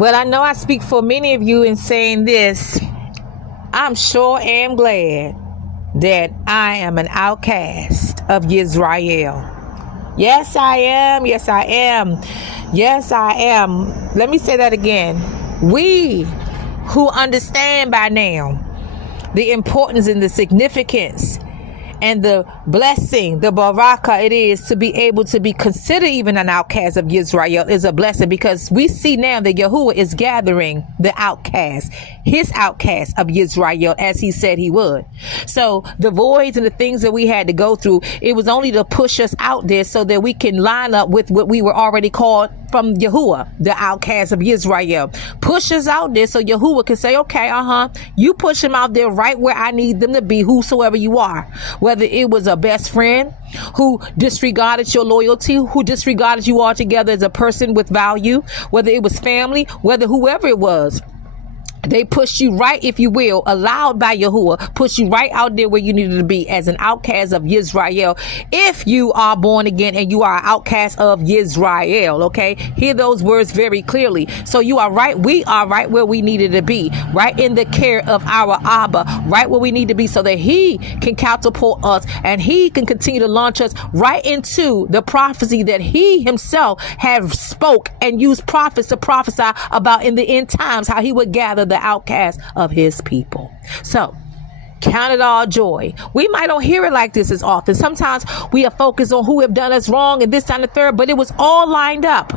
Well, I know I speak for many of you in saying this. I'm sure am glad that I am an outcast of Israel. Yes, I am. Yes, I am. Yes, I am. Let me say that again. We who understand by now the importance and the significance and the blessing, the baraka it is to be able to be considered even an outcast of Israel is a blessing, because we see now that Yahuwah is gathering the outcast, his outcast of Israel, as he said he would. So the voids and the things that we had to go through, it was only to push us out there so that we can line up with what we were already called from Yahuwah, the outcast of Israel. Push us out there so Yahuwah can say, okay, you push them out there right where I need them to be, whosoever you are. Whether it was a best friend who disregarded your loyalty, who disregarded you altogether as a person with value, whether it was family, whether whoever it was. They pushed you right, if you will, allowed by Yahuwah, push you right out there where you needed to be as an outcast of Israel. If you are born again and you are an outcast of Israel, okay? Hear those words very clearly. So you are right. We are right where we needed to be, right in the care of our Abba, right where we need to be so that he can catapult us and he can continue to launch us right into the prophecy that he himself have spoke and used prophets to prophesy about in the end times, how he would gather the outcast of his people. So count it all joy. We might don't hear it like this as often. Sometimes we are focused on who have done us wrong and this, time, the third, but it was all lined up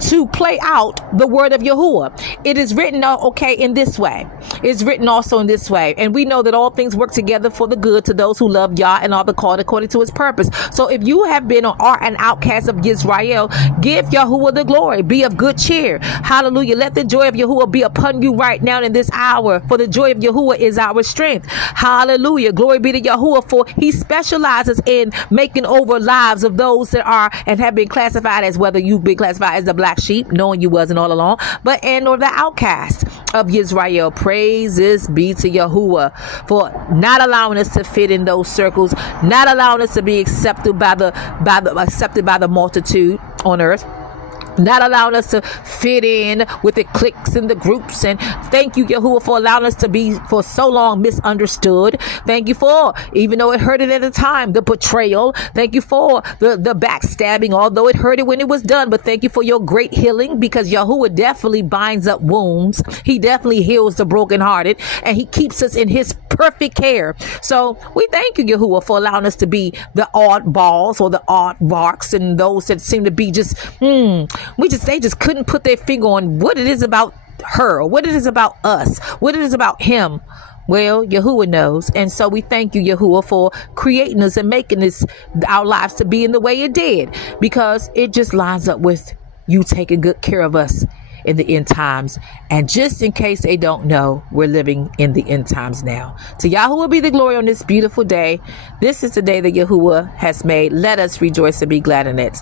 to play out the word of Yahuwah. It is written, okay, in this way. It's written also in this way. And we know that all things work together for the good to those who love Yah and are the called according to his purpose. So if you have been or are an outcast of Israel, give Yahuwah the glory. Be of good cheer. Hallelujah. Let the joy of Yahuwah be upon you right now in this hour. For the joy of Yahuwah is our strength. Hallelujah. Glory be to Yahuwah, for he specializes in making over lives of those that are and have been classified as, whether you've been classified as the black sheep, knowing you wasn't all along, but and or the outcast of Israel. Praises be to Yahuwah for not allowing us to fit in those circles, not allowing us to be accepted by the multitude on earth. Not allowing us to fit in with the cliques and the groups. And thank you, Yahuwah, for allowing us to be for so long misunderstood. Thank you for, even though it hurted at the time, the betrayal. Thank you for the backstabbing, although it hurted when it was done. But thank you for your great healing, because Yahuwah definitely binds up wounds. He definitely heals the brokenhearted, and he keeps us in his perfect care. So we thank you, Yahuwah, for allowing us to be the oddballs or the oddvarks and those that seem to be just, they just couldn't put their finger on what it is about her, or what it is about us, what it is about him. Well, Yahuwah knows. And so we thank you, Yahuwah, for creating us and making our lives to be in the way it did, because it just lines up with you taking good care of us in the end times. And just in case they don't know, we're living in the end times now. To Yahuwah be the glory on this beautiful day. This is the day that Yahuwah has made. Let us rejoice and be glad in it.